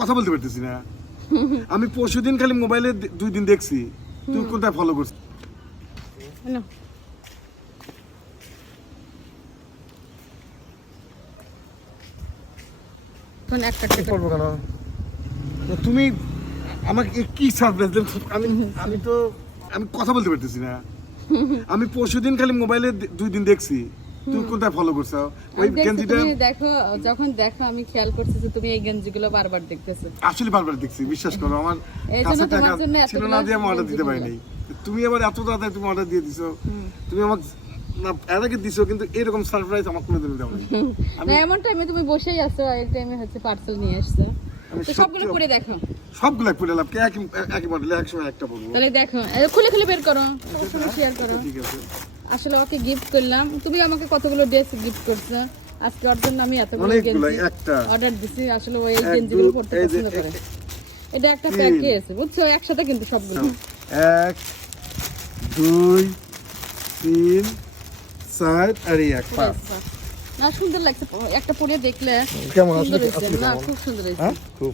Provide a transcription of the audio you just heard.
কথা বলতে পারতেছি না। আমি পরশুদিন খালি মোবাইলে 2 দিন দেখছি তুই কোথায় ফলো করছিস। হ্যালো কোন একটা করবো কেন তো তুমি আমাকে কি সারপ্রাইজ আমি আমি তো আমি কথা বলতে পারতেছি না। আমি পরশুদিন খালি মোবাইলে 2 দিন দেখছি তুই কোথায় ফলো করছ ওই গেঞ্জিটা তুমি দেখো যখন দেখো আমি খেয়াল করছি যে তুমি এই গেঞ্জিগুলো বারবার দেখতেছো। আসলে বারবার দেখছি বিশ্বাস করো আমার এই কাছে জন্য টাকা তোমার জন্য ছিল না দিয়ে আমি অর্ডার দিতে পারিনি। তুমি আবার এত তাড়াতাড়ি তুমি অর্ডার দিয়ে দিছো তুমি আমাকে না এর আগে দিছো কিন্তু এরকম সারপ্রাইজ আমার কোনোদিনও দাও নাই। না এমন টাইমে তুমি বসেই আছো এই টাইমে হচ্ছে পার্সেল নিয়ে আসছো তো সবগুলো পরে দেখো সবগুলা পরে লাভ একই একই মডেল একসময় একটা পরবো তাহলে দেখো খুলে খুলে বের করো শেয়ার করো। ঠিক আছে আসলে ওকে গিফট করলাম তুমি আমাকে কতগুলো ড্রেস গিফট করছো আজকে ওর জন্য আমি এতগুলো অনেকগুলো গেঞ্জি একটা অর্ডার দিছি আসলে ওই গেঞ্জিগুলো পরতে পছন্দ করে এটা একটা প্যাকেজ বুঝছো একসাথে কিন্তু সবগুলো 1 2 3 4 আর এই এক পাঁচ না সুন্দর লাগছে একটা পরে দেখলে কেমন সুন্দর আসলে হয়েছে না খুব সুন্দর হয়েছে হ্যাঁ খুব